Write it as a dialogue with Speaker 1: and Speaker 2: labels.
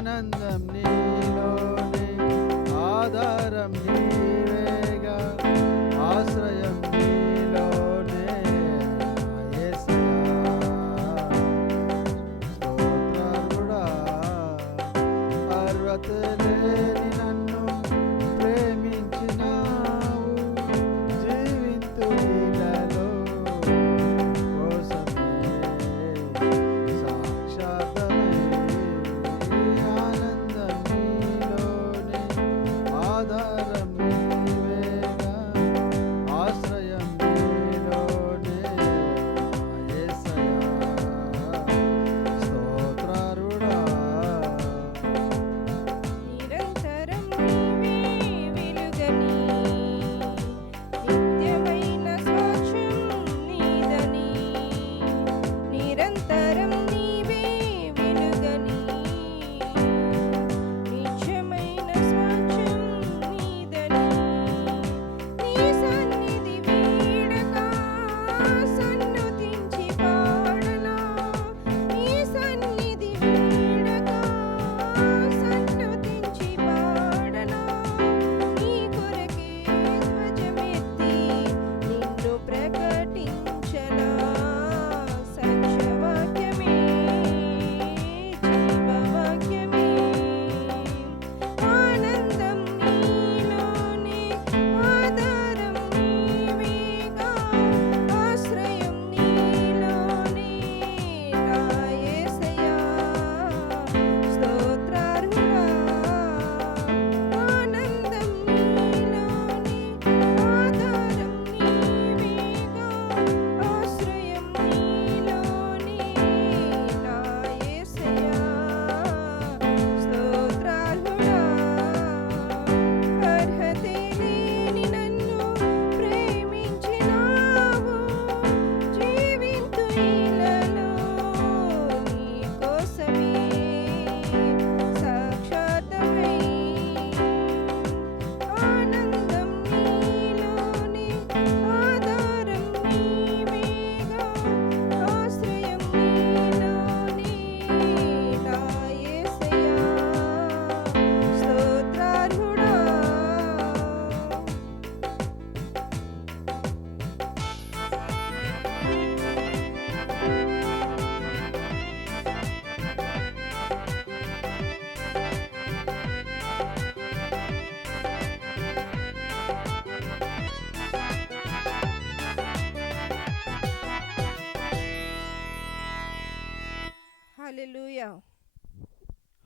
Speaker 1: ஆனந்தம்